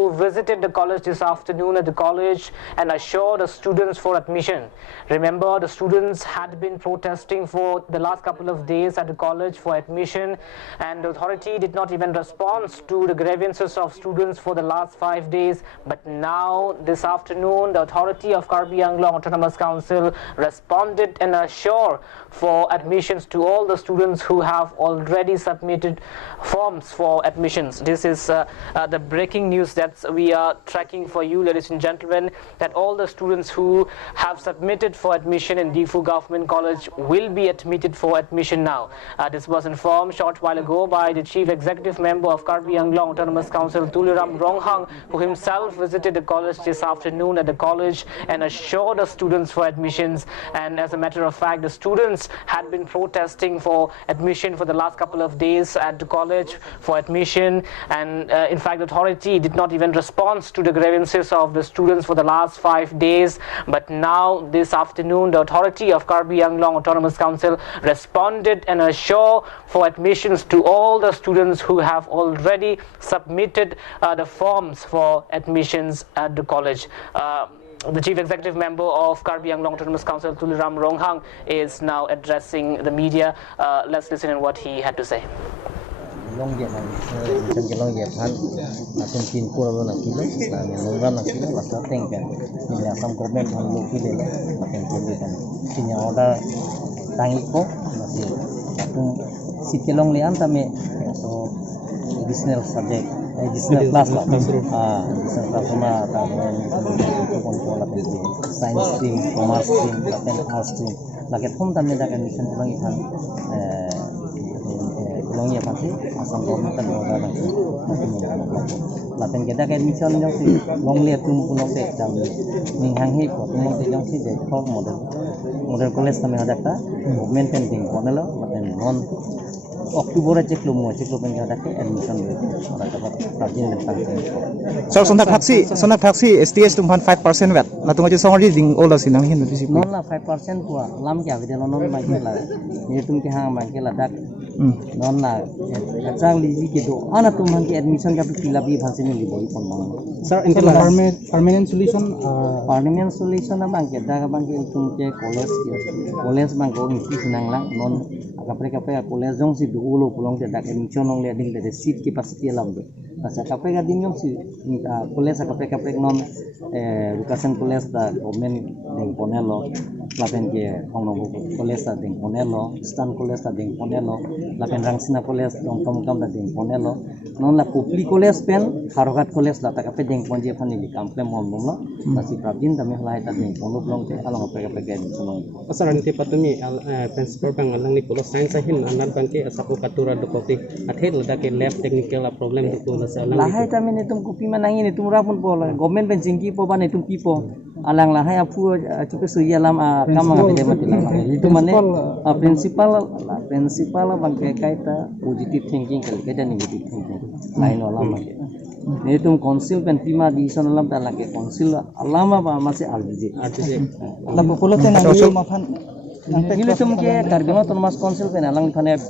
who visited the college this afternoon at the college and assured the students for admission. Remember, the students had been protesting for the last couple of days at the college for admission, and the authority did not even respond to the grievances of students for the last 5 days. But now, this afternoon, the authority of Karbi Anglong Autonomous Council responded and assured for admissions to all the students who have already submitted forms for admissions. This is the breaking news that we are tracking for you, ladies and gentlemen, that all the students who have submitted for admission in Difu Government College will be admitted for admission now. This was informed short while ago by the Chief Executive Member of Karbi Anglong Autonomous Council, Tuliram Ronghang, who himself visited the college this afternoon at the college and assured the students for admissions. And as a matter of fact, the students had been protesting for admission for the last couple of days at the college for admission, and in fact the authority did not even respond to the grievances of the students for the last 5 days. But now this afternoon, the authority of Karbi Anglong Autonomous Council responded and assured for admissions to all the students who have already submitted the forms for admissions at the college. The Chief Executive Member of Karbi Anglong Autonomous Council, Tuliram Ronghang, is now addressing the media. Let's listen to what he had to say. Long year long year pan atum tin pura na kilo na long na kilo la sa teng kan ni la sam government han lo kilo la atum kilo kan sinya order tangi ko na si atum sikelong lian tame so additional subject additional class la additional class ma ta kon ko la science stream commerce stream then arts stream la ke thum tame da kan mission bang han long year pasti asam government kan order na laten kita kan mission jong si long year tum puno se jam ning hang he ko tum se jong si de thok model college tame hadakta government kan ding konelo laten non Oktober aja belum mau cek belum ada ke admission orang dapat rajin tentang so sonak taksi STS tumpan 5% vet la tunga je songri ding ola sinang hin bisi non la 5% kuah lam kya video non mai la ni tum ke hang mai ke la dak non la kacang liji ke do ana tum han ke admission ka pila bi bhase ni liboi kon sir inke permanent solution na bang ke da bang ke tum ke college bang ko ni sinang lang non kapre college jong si ulo pulong te dak admission nong le ding de seat capacity lam do asa kapre ga ding jong si college kapre non education college da government ding ponelo lapen ke hongno college da ding ponelo stan college da ding ponelo lapen rangsina college dong kam da ding ponelo non la public college pen harogat college da kapre ding ponje phani li kample mom lo basi prabin da me lai ta ding ponlo blong te along kapre ga admission asaran te patumi principal bang alang ni polo science hin anar bangke asapu katura dokopi athe lada ke lab technical problem tu la sa lahai ta mene tum kopi manangi ni tum rapun pola government ben jingki po ban tum pipo alang lahai apu chupe suya lam kam ngapide matila itu mane principal bangke kaita positive thinking kali kaita negative thinking lain wala mate ni tum council pen pima di sonalam ta lage council alama ba masih RJ la polo ten makan Ini tum ke Karbi Autonomous Council pen alang phane